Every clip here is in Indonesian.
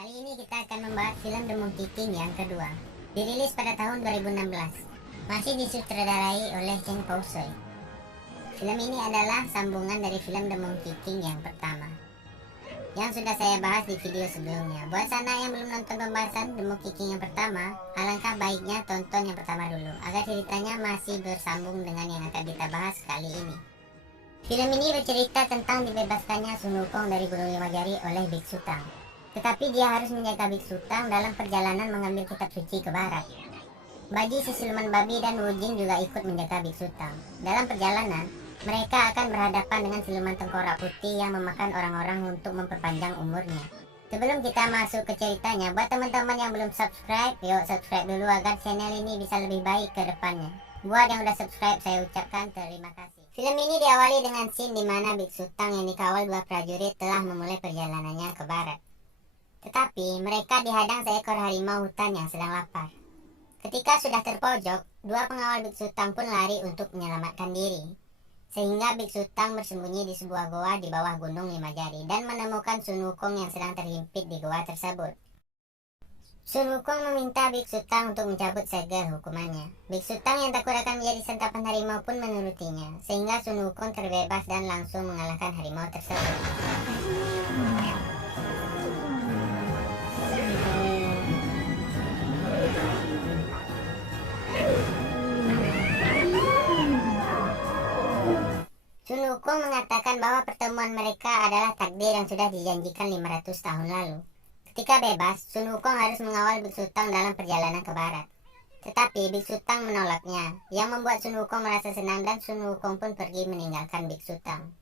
Kali ini kita akan membahas film The Monkey King yang kedua. Dirilis pada tahun 2016. Masih disutradarai oleh Cheng Po-soi. Film ini adalah sambungan dari film The Monkey King yang pertama, yang sudah saya bahas di video sebelumnya. Buat sana yang belum nonton pembahasan The Monkey King yang pertama, alangkah baiknya tonton yang pertama dulu, agar ceritanya masih bersambung dengan yang akan kita bahas kali ini. Film ini bercerita tentang dibebaskannya Sun Wukong dari Gunung Lima Jari oleh Biksu Tang. Tetapi dia harus menjaga Biksu Tang dalam perjalanan mengambil kitab suci ke barat. Baji si siluman babi dan Wu Jing juga ikut menjaga Biksu Tang. Dalam perjalanan, mereka akan berhadapan dengan siluman tengkorak putih yang memakan orang-orang untuk memperpanjang umurnya. Sebelum kita masuk ke ceritanya, buat teman-teman yang belum subscribe, yuk subscribe dulu agar channel ini bisa lebih baik ke depannya. Buat yang udah subscribe, saya ucapkan terima kasih. Film ini diawali dengan scene di mana Biksu Tang yang dikawal dua prajurit telah memulai perjalanannya ke barat. Tetapi mereka dihadang seekor harimau hutan yang sedang lapar. Ketika sudah terpojok, dua pengawal Biksu Tang pun lari untuk menyelamatkan diri. Sehingga Biksu Tang bersembunyi di sebuah goa di bawah Gunung Lima Jari dan menemukan Sun Wukong yang sedang terhimpit di goa tersebut. Sun Wukong meminta Biksu Tang untuk mencabut segel hukumannya. Biksu Tang yang takut akan menjadi santapan harimau pun menurutinya, sehingga Sun Wukong terbebas dan langsung mengalahkan harimau tersebut. Sun Wukong mengatakan bahwa pertemuan mereka adalah takdir yang sudah dijanjikan 500 tahun lalu. Ketika bebas, Sun Wukong harus mengawal Biksu Tang dalam perjalanan ke barat. Tetapi Biksu Tang menolaknya, yang membuat Sun Wukong merasa senang dan Sun Wukong pun pergi meninggalkan Biksu Tang.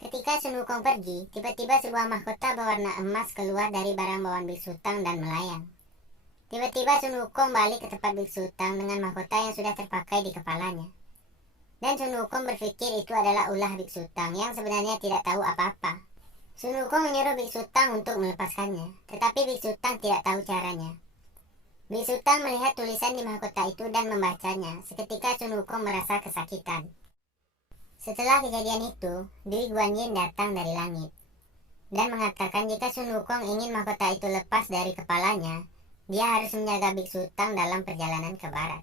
Ketika Sun Wukong pergi, tiba-tiba sebuah mahkota berwarna emas keluar dari barang bawaan Biksu Tang dan melayang. Tiba-tiba Sun Wukong balik ke tempat Biksu Tang dengan mahkota yang sudah terpakai di kepalanya. Dan Sun Wukong berpikir itu adalah ulah Biksu Tang yang sebenarnya tidak tahu apa-apa. Sun Wukong menyuruh Biksu Tang untuk melepaskannya, tetapi Biksu Tang tidak tahu caranya. Biksu Tang melihat tulisan di mahkota itu dan membacanya. Seketika Sun Wukong merasa kesakitan. Setelah kejadian itu, Dwi Guanyin datang dari langit dan mengatakan jika Sun Wukong ingin mahkota itu lepas dari kepalanya, dia harus menjaga Biksu Tang dalam perjalanan ke barat.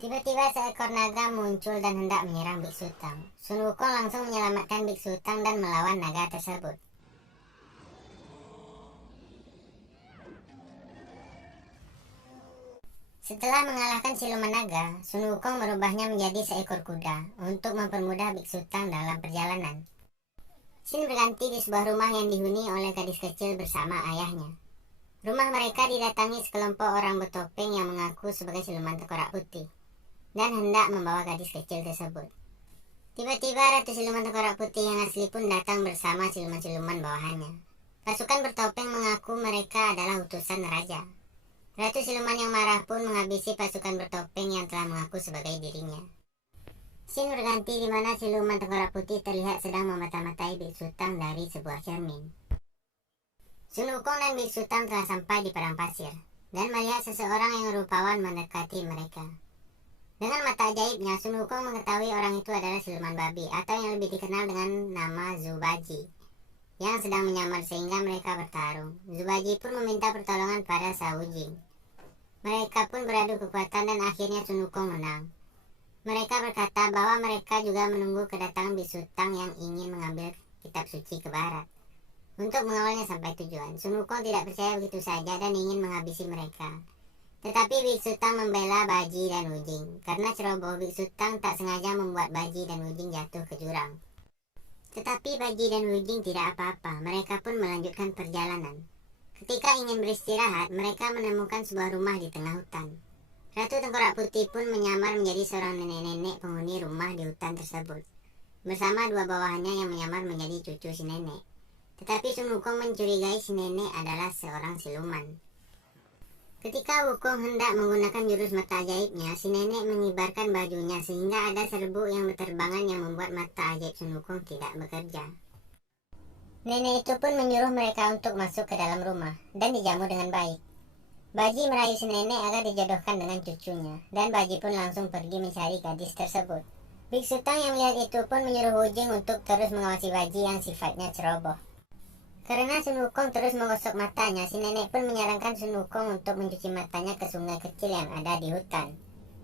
Tiba-tiba seekor naga muncul dan hendak menyerang Biksu Tang. Sun Wukong langsung menyelamatkan Biksu Tang dan melawan naga tersebut. Setelah mengalahkan siluman naga, Sun Wukong merubahnya menjadi seekor kuda untuk mempermudah Biksu Tang dalam perjalanan. Scene berganti di sebuah rumah yang dihuni oleh gadis kecil bersama ayahnya. Rumah mereka didatangi sekelompok orang bertopeng yang mengaku sebagai siluman tengkorak putih dan hendak membawa gadis kecil tersebut. Tiba-tiba Ratu Siluman Tengkorak Putih yang asli pun datang bersama siluman-siluman bawahannya. Pasukan bertopeng mengaku mereka adalah utusan raja. Ratu Siluman yang marah pun menghabisi pasukan bertopeng yang telah mengaku sebagai dirinya. Scene berganti di mana Siluman Tengkorak Putih terlihat sedang memata-matai Biksu Tang dari sebuah cermin. Sun Wukong dan Biksu Tang telah sampai di padang pasir dan melihat seseorang yang rupawan mendekati mereka. Dengan mata ajaibnya, Sun Wukong mengetahui orang itu adalah siluman babi atau yang lebih dikenal dengan nama Zubaji yang sedang menyamar sehingga mereka bertarung. Zubaji pun meminta pertolongan pada Wu Jing. Mereka pun beradu kekuatan dan akhirnya Sun Wukong menang. Mereka berkata bahwa mereka juga menunggu kedatangan Biksu Tang yang ingin mengambil kitab suci ke barat untuk mengawalnya sampai tujuan. Sun Wukong tidak percaya begitu saja dan ingin menghabisi mereka. Tetapi Biksu Tang membela Baji dan Wu Jing karena ceroboh Biksu Tang tak sengaja membuat Baji dan Wu Jing jatuh ke jurang. Tetapi Baji dan Wu Jing tidak apa-apa, mereka pun melanjutkan perjalanan. Ketika ingin beristirahat, mereka menemukan sebuah rumah di tengah hutan. Ratu Tengkorak Putih pun menyamar menjadi seorang nenek-nenek penghuni rumah di hutan tersebut, bersama dua bawahannya yang menyamar menjadi cucu si nenek. Tetapi Sun Wukong mencurigai si nenek adalah seorang siluman. Ketika Wukong hendak menggunakan jurus mata ajaibnya, si nenek mengibarkan bajunya sehingga ada serbuk yang berterbangan yang membuat mata ajaib Sun Wukong tidak bekerja. Nenek itu pun menyuruh mereka untuk masuk ke dalam rumah dan dijamu dengan baik. Baji merayu si nenek agar dijodohkan dengan cucunya, dan Baji pun langsung pergi mencari gadis tersebut. Biksu Tang yang melihat itu pun menyuruh Wu Jing untuk terus mengawasi Baji yang sifatnya ceroboh. Karena Sun Wukong terus menggosok matanya, si nenek pun menyarankan Sun Wukong untuk mencuci matanya ke sungai kecil yang ada di hutan.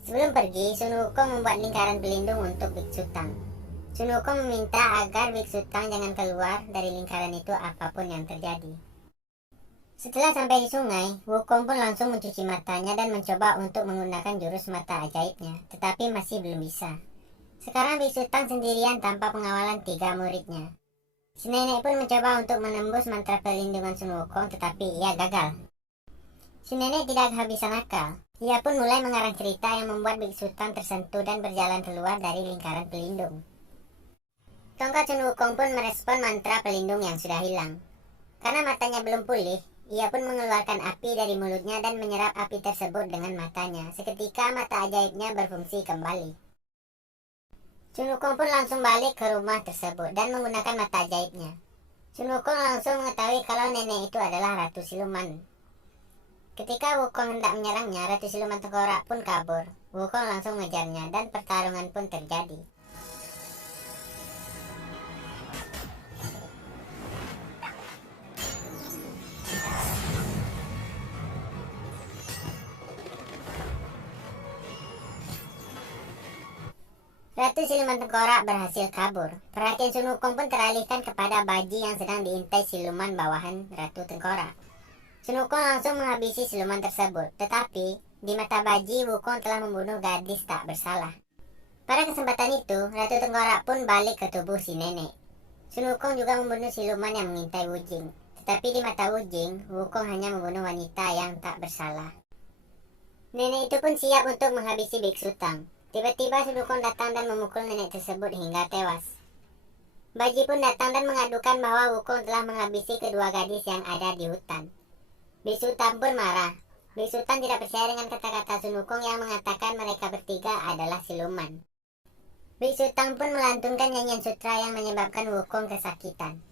Sebelum pergi, Sun Wukong membuat lingkaran pelindung untuk Biksu Tang. Sun Wukong meminta agar Biksu Tang jangan keluar dari lingkaran itu apapun yang terjadi. Setelah sampai di sungai, Wukong pun langsung mencuci matanya dan mencoba untuk menggunakan jurus mata ajaibnya, tetapi masih belum bisa. Sekarang Biksu Tang sendirian tanpa pengawalan 3 muridnya. Si nenek pun mencoba untuk menembus mantra perlindungan Sun Wukong, tetapi ia gagal. Si nenek tidak kehabisan akal. Ia pun mulai mengarang cerita yang membuat Biksu Tang tersentuh dan berjalan keluar dari lingkaran pelindung. Tongkat Sun Wukong pun merespon mantra pelindung yang sudah hilang. Karena matanya belum pulih, ia pun mengeluarkan api dari mulutnya dan menyerap api tersebut dengan matanya. Seketika mata ajaibnya berfungsi kembali. Sun Wukong pun langsung balik ke rumah tersebut dan menggunakan mata ajaibnya. Sun Wukong langsung mengetahui kalau nenek itu adalah Ratu Siluman. Ketika Wukong hendak menyerangnya, Ratu Siluman Tengkorak pun kabur. Wukong langsung mengejarnya dan pertarungan pun terjadi. Ratu Siluman Tengkorak berhasil kabur. Perhatian Sun Wukong pun teralihkan kepada baji yang sedang diintai siluman bawahan Ratu Tengkorak. Sun Wukong langsung menghabisi siluman tersebut, tetapi di mata baji Wukong telah membunuh gadis tak bersalah. Pada kesempatan itu, Ratu Tengkorak pun balik ke tubuh si nenek. Sun Wukong juga membunuh siluman yang mengintai Wujing, tetapi di mata Wujing, Wukong hanya membunuh wanita yang tak bersalah. Nenek itu pun siap untuk menghabisi Biksu Tang. Tiba-tiba Sun Wukong datang dan memukul nenek tersebut hingga tewas. Baji pun datang dan mengadukan bahwa Wukong telah menghabisi kedua gadis yang ada di hutan. Biksu Tang pun marah. Biksu Tang tidak percaya dengan kata-kata Sun Wukong yang mengatakan mereka bertiga adalah siluman. Biksu Tang pun melantunkan nyanyian sutra yang menyebabkan Wukong kesakitan.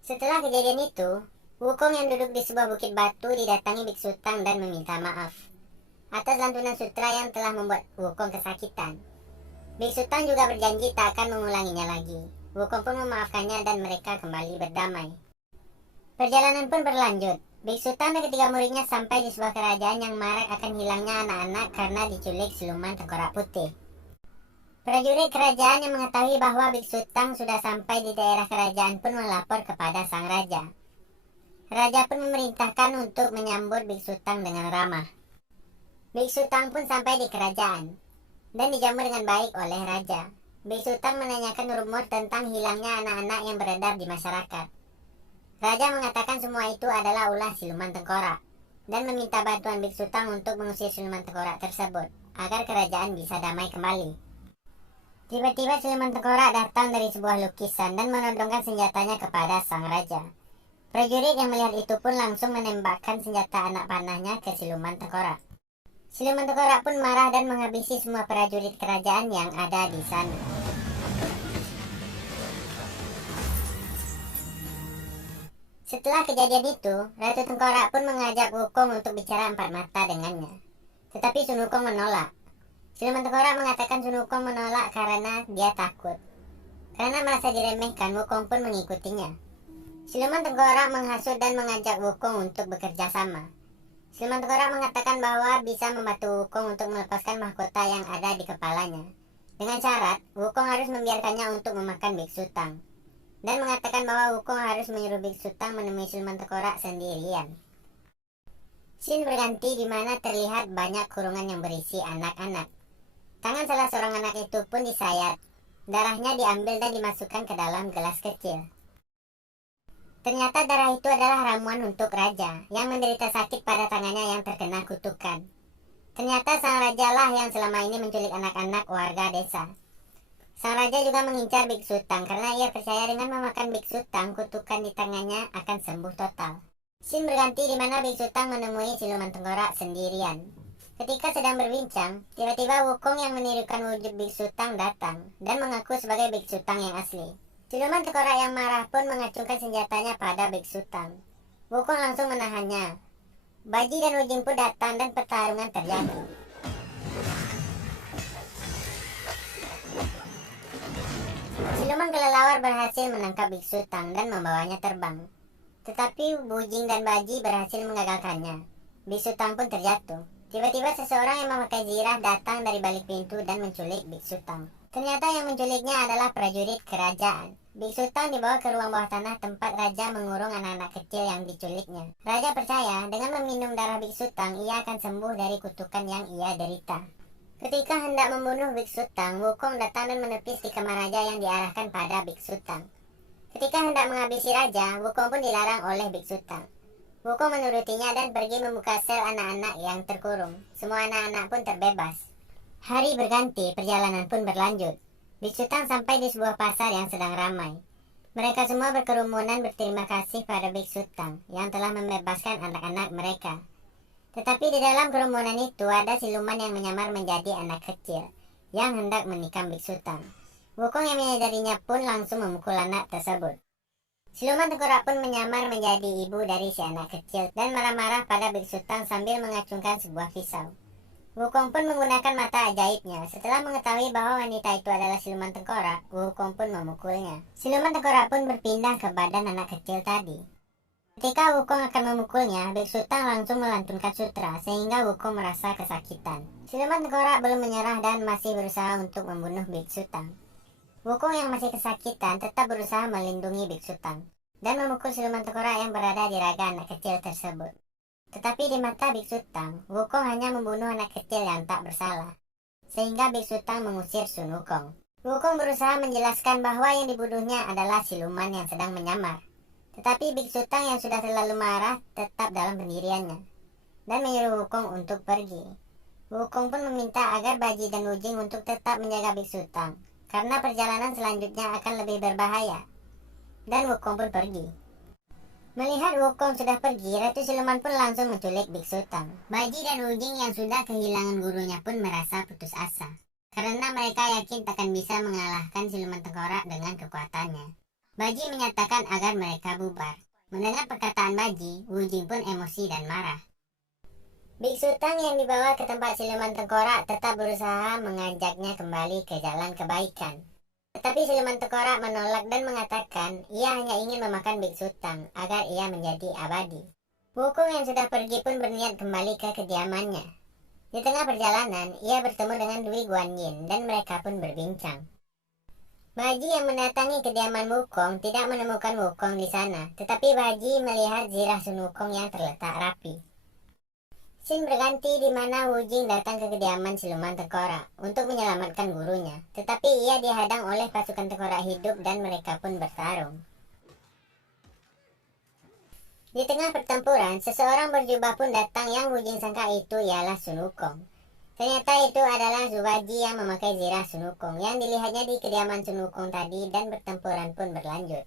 Setelah kejadian itu, Wukong yang duduk di sebuah bukit batu didatangi Biksu Tang dan meminta maaf atas lantunan sutra yang telah membuat Wukong kesakitan. Biksu Tang juga berjanji tak akan mengulanginya lagi. Wukong pun memaafkannya dan mereka kembali berdamai. Perjalanan pun berlanjut. Biksu Tang dan ketiga muridnya sampai di sebuah kerajaan yang marak akan hilangnya anak-anak karena diculik siluman tengkorak putih. Prajurit kerajaan yang mengetahui bahwa Biksu Tang sudah sampai di daerah kerajaan pun melapor kepada sang raja. Raja pun memerintahkan untuk menyambut Biksu Tang dengan ramah. Biksu Tang pun sampai di kerajaan dan dijamu dengan baik oleh raja. Biksu Tang menanyakan rumor tentang hilangnya anak-anak yang beredar di masyarakat. Raja mengatakan semua itu adalah ulah siluman tengkorak dan meminta bantuan Biksu Tang untuk mengusir siluman tengkorak tersebut agar kerajaan bisa damai kembali. Tiba-tiba siluman tengkorak datang dari sebuah lukisan dan menodongkan senjatanya kepada sang raja. Prajurit yang melihat itu pun langsung menembakkan senjata anak panahnya ke siluman tengkorak. Siluman tengkorak pun marah dan menghabisi semua prajurit kerajaan yang ada di sana. Setelah kejadian itu, Ratu Tengkorak pun mengajak Wukong untuk bicara empat mata dengannya. Tetapi Sun Wukong menolak. Siluman tengkorak mengatakan Sun Wukong menolak karena dia takut. Karena merasa diremehkan, Wukong pun mengikutinya. Siluman tengkorak menghasut dan mengajak Wukong untuk bekerja sama. Siluman tengkorak mengatakan bahwa bisa membantu Wukong untuk melepaskan mahkota yang ada di kepalanya. Dengan syarat, Wukong harus membiarkannya untuk memakan Biksu Tang. Dan mengatakan bahwa Wukong harus menyuruh Biksu Tang menemui siluman tengkorak sendirian. Scene berganti di mana terlihat banyak kurungan yang berisi anak-anak. Tangan salah seorang anak itu pun disayat. Darahnya diambil dan dimasukkan ke dalam gelas kecil. Ternyata darah itu adalah ramuan untuk raja yang menderita sakit pada tangannya yang terkena kutukan. Ternyata sang raja lah yang selama ini menculik anak-anak warga desa. Sang raja juga mengincar Biksu Tang karena ia percaya dengan memakan Biksu Tang, kutukan di tangannya akan sembuh total. Scene berganti di mana Biksu Tang menemui siluman tengkorak sendirian. Ketika sedang berbincang, tiba-tiba Wukong yang menirukan wujud Biksu Tang datang dan mengaku sebagai Biksu Tang yang asli. Siluman tengkorak yang marah pun mengacungkan senjatanya pada Biksu Tang. Wukong langsung menahannya. Baji dan Wujing pun datang dan pertarungan terjadi. Siluman Siluman kelelawar berhasil menangkap Biksu Tang dan membawanya terbang. Tetapi Bujing dan Baji berhasil mengagalkannya. Biksu Tang pun terjatuh. Tiba-tiba seseorang yang memakai zirah datang dari balik pintu dan menculik Biksu Tang. Ternyata yang menculiknya adalah prajurit kerajaan. Biksu Tang dibawa ke ruang bawah tanah tempat raja mengurung anak-anak kecil yang diculiknya. Raja percaya dengan meminum darah Biksu Tang ia akan sembuh dari kutukan yang ia derita. Ketika hendak membunuh Biksu Tang, Wukong datang dan menepis di kamar raja yang diarahkan pada Biksu Tang. Ketika hendak menghabisi raja, Wukong pun dilarang oleh Biksu Tang. Wukong menurutinya dan pergi membuka sel anak-anak yang terkurung. Semua anak-anak pun terbebas. Hari berganti, perjalanan pun berlanjut. Biksu Tang sampai di sebuah pasar yang sedang ramai. Mereka semua berkerumunan berterima kasih pada Biksu Tang yang telah membebaskan anak-anak mereka. Tetapi di dalam kerumunan itu ada siluman yang menyamar menjadi anak kecil yang hendak menikam Biksu Tang. Wukong yang menyadarinya pun langsung memukul anak tersebut. Siluman tengkorak pun menyamar menjadi ibu dari si anak kecil dan marah-marah pada Biksu Tang sambil mengacungkan sebuah pisau. Wukong pun menggunakan mata ajaibnya. Setelah mengetahui bahwa wanita itu adalah siluman tengkorak, Wukong pun memukulnya. Siluman tengkorak pun berpindah ke badan anak kecil tadi. Ketika Wukong akan memukulnya, Biksu Tang langsung melantunkan sutra sehingga Wukong merasa kesakitan. Siluman tengkorak belum menyerah dan masih berusaha untuk membunuh Biksu Tang. Wukong yang masih kesakitan tetap berusaha melindungi Biksu Tang dan memukul siluman tengkorak yang berada di raga anak kecil tersebut. Tetapi di mata Biksu Tang, Wukong hanya membunuh anak kecil yang tak bersalah, sehingga Biksu Tang mengusir Sun Wukong. Wukong berusaha menjelaskan bahwa yang dibunuhnya adalah siluman yang sedang menyamar. Tetapi Biksu Tang yang sudah terlalu marah tetap dalam pendiriannya, dan menyuruh Wukong untuk pergi. Wukong pun meminta agar Baji dan Wujing untuk tetap menjaga Biksu Tang, karena perjalanan selanjutnya akan lebih berbahaya. Dan Wukong pun pergi. Melihat Wukong sudah pergi, Ratu Siluman pun langsung menculik Biksu Tang. Baji dan Wujing yang sudah kehilangan gurunya pun merasa putus asa, karena mereka yakin takkan bisa mengalahkan siluman tengkorak dengan kekuatannya. Baji menyatakan agar mereka bubar. Mendengar perkataan Baji, Wujing pun emosi dan marah. Biksu Tang yang dibawa ke tempat siluman tengkorak tetap berusaha mengajaknya kembali ke jalan kebaikan. Tetapi siluman tengkorak menolak dan mengatakan ia hanya ingin memakan Biksu Tang agar ia menjadi abadi. Wukong yang sudah pergi pun berniat kembali ke kediamannya. Di tengah perjalanan, ia bertemu dengan Dwi Guanyin dan mereka pun berbincang. Baji yang mendatangi kediaman Wukong tidak menemukan Wukong di sana, tetapi Baji melihat zirah Sun Wukong yang terletak rapi. Scene berganti di mana Wujing datang ke kediaman siluman tengkorak untuk menyelamatkan gurunya, tetapi ia dihadang oleh pasukan tengkorak hidup dan mereka pun bertarung. Di tengah pertempuran, seseorang berjubah pun datang yang Wujing sangka itu ialah Sun Wukong. Ternyata itu adalah Zubaji yang memakai zirah Sun Wukong yang dilihatnya di kediaman Sun Wukong tadi dan pertempuran pun berlanjut.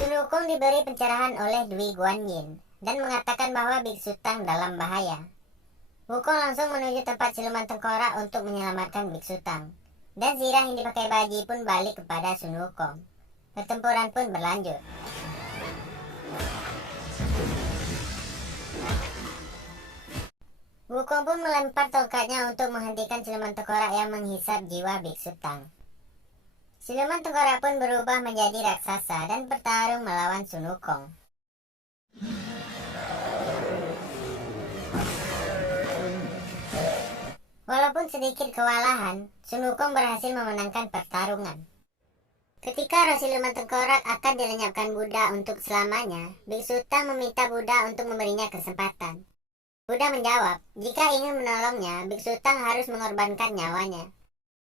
Sun Wukong diberi pencerahan oleh Dwi Guanyin dan mengatakan bahwa Biksu Tang dalam bahaya. Wukong langsung menuju tempat siluman tengkorak untuk menyelamatkan Biksu Tang, dan zirah yang dipakai Baji pun balik kepada Sun Wukong. Pertempuran pun berlanjut. Wukong pun melempar tongkatnya untuk menghentikan siluman tengkorak yang menghisap jiwa Biksu Tang. Siluman tengkorak pun berubah menjadi raksasa dan bertarung melawan Sun Wukong. Walaupun sedikit kewalahan, Sun Wukong berhasil memenangkan pertarungan. Ketika roh siluman tengkorak akan dilenyapkan Buddha untuk selamanya, Biksu Tang meminta Buddha untuk memberinya kesempatan. Buddha menjawab, jika ingin menolongnya, Biksu Tang harus mengorbankan nyawanya.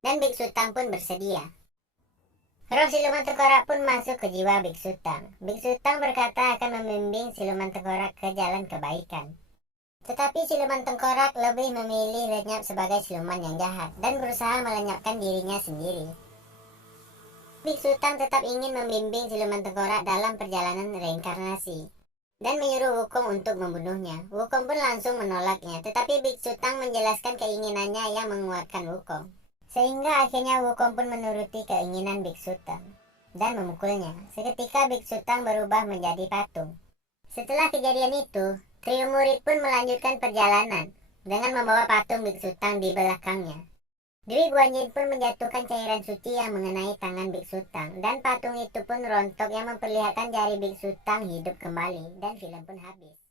Dan Biksu Tang pun bersedia. Roh siluman tengkorak pun masuk ke jiwa Biksu Tang. Biksu Tang berkata akan membimbing siluman tengkorak ke jalan kebaikan. Tetapi siluman tengkorak lebih memilih lenyap sebagai siluman yang jahat dan berusaha melenyapkan dirinya sendiri. Biksu Tang tetap ingin membimbing siluman tengkorak dalam perjalanan reinkarnasi dan menyuruh Wukong untuk membunuhnya. Wukong pun langsung menolaknya, tetapi Biksu Tang menjelaskan keinginannya yang menguatkan Wukong. Sehingga akhirnya Wukong pun menuruti keinginan Biksu Tang dan memukulnya. Seketika Biksu Tang berubah menjadi patung. Setelah kejadian itu, trio murid pun melanjutkan perjalanan. dengan membawa patung Biksu Tang di belakangnya. Dewi Guanyin pun menjatuhkan cairan suci yang mengenai tangan Biksu Tang, dan patung itu pun rontok yang memperlihatkan jari Biksu Tang hidup kembali, dan film pun habis.